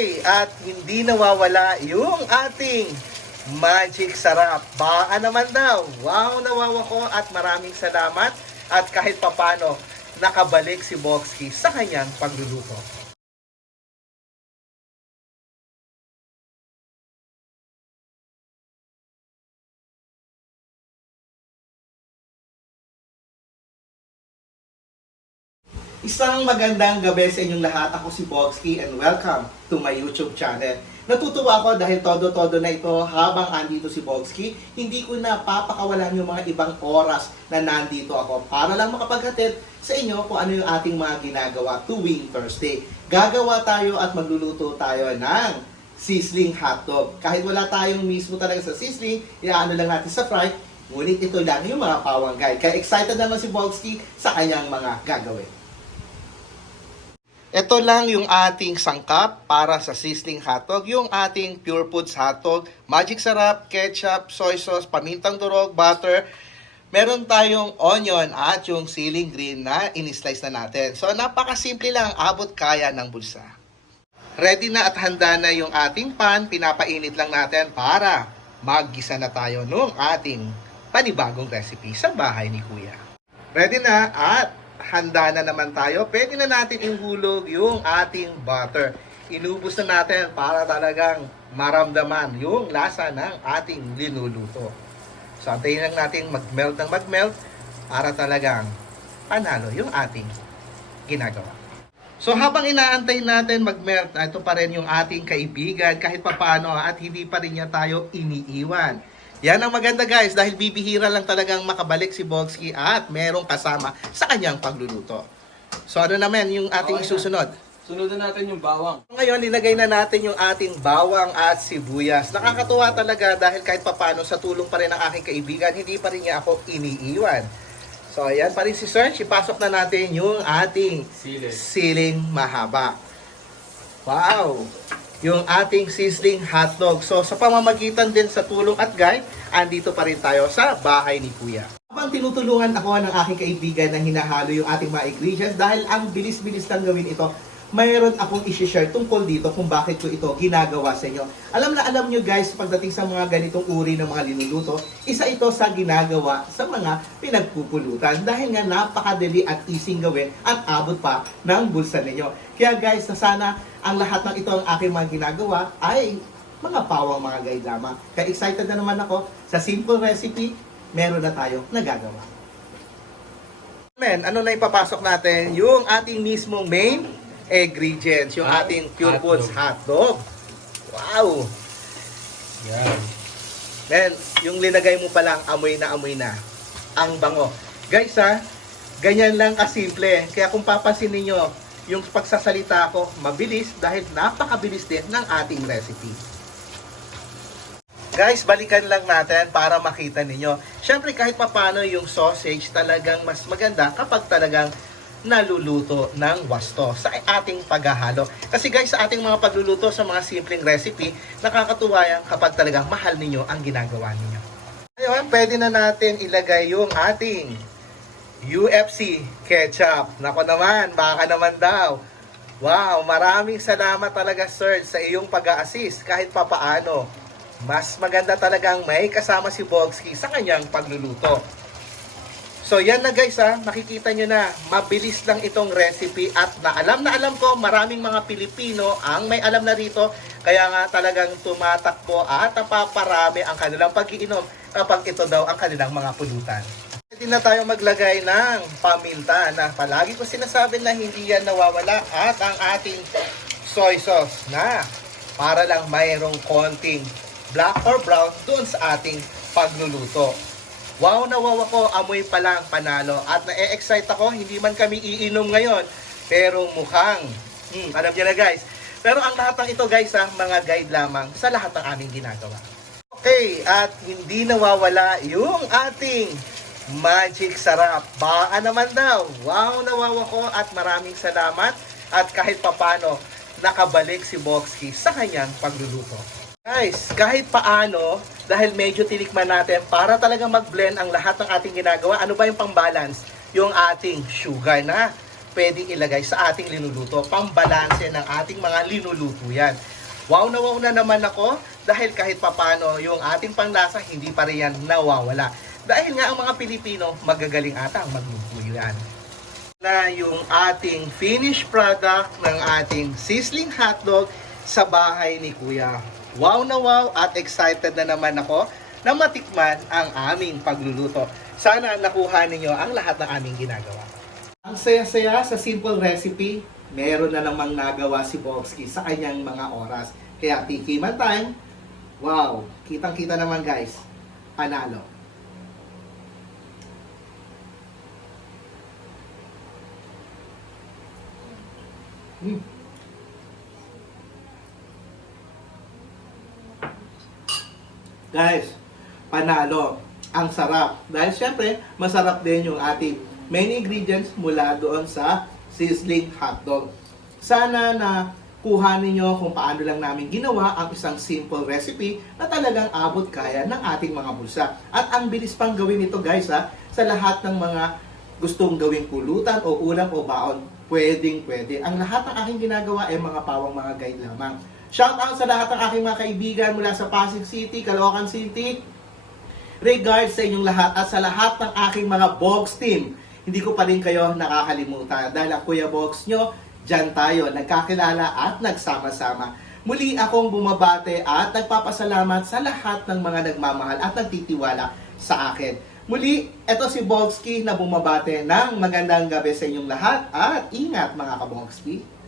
Okay, at hindi nawawala yung ating magic sarap. Baka naman daw. Wow, nawawa ko at maraming salamat. At kahit papano, nakabalik si Boxky sa kanyang pagluluto. Isang magandang gabi sa inyong lahat. Ako si Bogsky and welcome to my YouTube channel. Natutuwa ako dahil todo-todo na ito habang andito si Bogsky. Hindi ko na papakawalan yung mga ibang oras na nandito ako para lang makapaghatid sa inyo kung ano yung ating mga ginagawa tuwing Thursday. Gagawa tayo at magluluto tayo ng sizzling hotdog. Kahit wala tayong mismo talaga sa sizzling, iaano lang natin sa fry, ngunit ito lang yung mga pawang guide. Kaya excited naman si Bogsky sa kanyang mga gagawin. Ito lang yung ating sangkap para sa sizzling hotdog. Yung ating Pure Foods hotdog, magic sarap, ketchup, soy sauce, pamintang durog, butter. Meron tayong onion at yung ceiling green na in-slice na natin. So napakasimple lang, abot kaya ng bulsa. Ready na at handa na yung ating pan. Pinapainit lang natin para maggisa na tayo nung ating panibagong recipe sa bahay ni Kuya. Ready na at handa na naman tayo. Pwede na natin ihulog yung ating butter. Inubos na natin para talagang maramdaman yung lasa ng ating linuluto. So, antayin lang natin mag-melt ng mag-melt para talagang panalo yung ating ginagawa. So habang inaantay natin mag-melt, ah, ito pa rin yung ating kaibigan kahit papano at hindi pa rin niya tayo iniiwan. Yan ang maganda guys dahil bibihira lang talagang makabalik si Bogsky at merong kasama sa kanyang pagluluto. So ano naman yung ating Okay na. isusunod? Sunodin natin yung bawang. Ngayon, linagay na natin yung ating bawang at sibuyas. Nakakatuwa talaga dahil kahit papano sa tulong pa rin ng aking kaibigan, hindi pa rin niya ako iniiwan. So ayan pa rin si Serge, ipasok na natin yung ating Sili. siling mahaba. Wow! Yung ating sizzling hotdog. So, sa pamamagitan din sa tulong at guide, andito pa rin tayo sa bahay ni Kuya. Habang tinutulungan ako ng aking kaibigan na hinahalo yung ating mga ingredients dahil ang bilis-bilis lang gawin ito, mayroon akong isi-share tungkol dito kung bakit ko ito ginagawa sa inyo. Alam na alam nyo guys, pagdating sa mga ganitong uri ng mga linuluto, isa ito sa ginagawa sa mga pinagpupulutan dahil nga napakadali at easy gawin at abot pa ng bulsa ninyo. Kaya guys, na sana ang lahat ng ito ang aking mga ginagawa ay mga pawang mga guide lamang. Kaya excited na naman ako sa simple recipe, meron na tayo nagagawa. Men, ano na ipapasok natin? Yung ating mismong main ingredients, yung Ah, ating Pure hotdog. Foods hotdog. Wow! Yan. Men, yung linagay mo pa lang, amoy na amoy na. Ang bango. Guys ha, ganyan lang kasimple. Kaya kung papansin ninyo, yung pagsasalita ko, mabilis dahil napakabilis din ng ating recipe. Guys, balikan lang natin para makita ninyo. Siyempre kahit papano yung sausage talagang mas maganda kapag talagang naluluto ng wasto sa ating paghahalo. Kasi guys, sa ating mga pagluluto sa mga simpleng recipe, nakakatuwa yan kapag talagang mahal ninyo ang ginagawa ninyo. Ngayon, pwede na natin ilagay yung ating UFC ketchup. Nako naman, baka naman daw. Wow, maraming salamat talaga sir sa iyong pag-a-assist kahit papaano. Mas maganda talagang may kasama si Bogsky sa kanyang pagluluto. So yan na guys ha, nakikita nyo na, mabilis lang itong recipe at na alam na alam ko maraming mga Pilipino ang may alam na rito kaya nga talagang tumatakbo at napaparami ang kanilang pag-iinom kapag ito daw ang kanilang mga pulutan. Pwede na tayo maglagay ng paminta na palagi ko sinasabi na hindi yan nawawala at ang ating soy sauce na para lang mayroong konting black or brown doon sa ating pagluluto. Wow na wow ako, amoy pa lang panalo. At na-excite ako, hindi man kami iinom ngayon. Pero mukhang, hmm, alam niyo na guys. Pero ang lahat ng ito guys, ha, mga guide lamang sa lahat ng aming ginagawa. Okay, at hindi nawawala yung ating magic sarap. Baka naman daw. Wow na wow ako at maraming salamat. At kahit papano, nakabalik si Boxky sa kanyang pagluluto. Guys, kahit paano, dahil medyo tinikman natin, para talaga mag-blend ang lahat ng ating ginagawa, ano ba yung pang-balance? Yung ating sugar na pwedeng ilagay sa ating linuluto. Pambalanse ng ating mga linuluto yan. Wow na wow na naman ako dahil kahit papano yung ating panglasa hindi pa rin yan nawawala. Dahil nga ang mga Pilipino magagaling ata ang magluto yan. Na yung ating finished product ng ating sizzling hotdog sa bahay ni Kuya. Wow na wow at excited na naman ako na matikman ang aming pagluluto. Sana nakuha ninyo ang lahat ng aming ginagawa. Ang saya-saya sa simple recipe, meron na namang nagawa si Bobski sa kanyang mga oras. Kaya tikiman time, wow, kitang-kita naman guys, panalo. Mm. Guys, panalo. Ang sarap. Dahil syempre, masarap din yung ating main ingredients mula doon sa sizzling hotdog. Sana na kuha ninyo kung paano lang namin ginawa ang isang simple recipe na talagang abot kaya ng ating mga bulsa. At ang bilis pang gawin ito guys ha, sa lahat ng mga gustong gawing pulutan o ulam o baon, pwedeng pwede. Ang lahat ng aking ginagawa ay mga pawang mga guide lamang. Shout out sa lahat ng aking mga kaibigan mula sa Pasig City, Caloocan City, Regards sa inyong lahat at sa lahat ng aking mga Bogs team. Hindi ko pa rin kayo nakakalimutan dahil ang Kuya Bogs nyo, dyan tayo nagkakilala at nagsama-sama. Muli akong bumabate at nagpapasalamat sa lahat ng mga nagmamahal at nagtitiwala sa akin. Muli, ito si Bogski na bumabate ng magandang gabi sa inyong lahat at ingat mga kabogski.